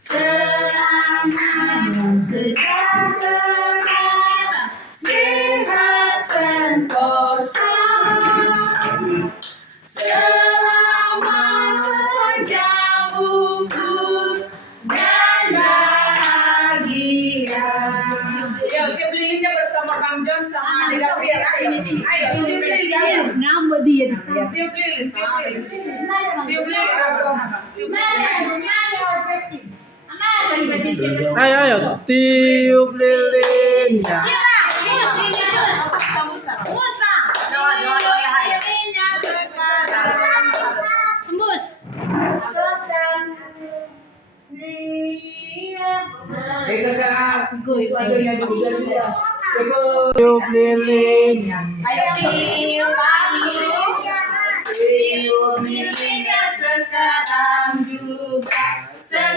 selamat, sejahtera, sehat sentosa, selamat panjang umur dan bahagia. Yuk, tiup lilinnya bersama Kang John sama Adik Gabriel. Sini. Ayo, tiup lilin. Ngambek dia. Tiup lilin. Tiup lilin. Tiup lilin. Ayo, tiup lilinnya. Tiup lilinnya. Ayo tiup lilinnya sekarang juga.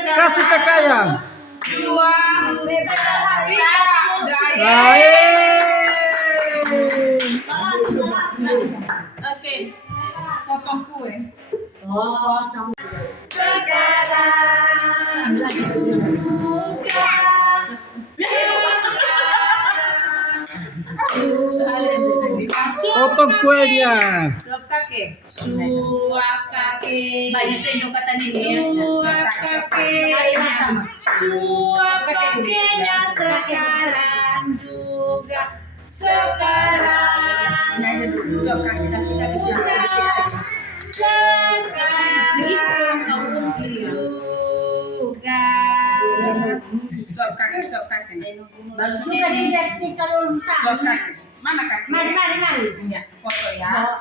Kasih cekayang. 2, 3, gaya. Oke. Potong kue. Sekarang juga. Potong kuenya. Suap kaki. Suap kaki. Suap kakinya sekarang juga. Sekarang. Ini aja dulu. Suap kaki. Kasih kaki sekarang. Juga. Suap kaki. Suap kaki. Mana kaki? Mari. Ya, foto ya.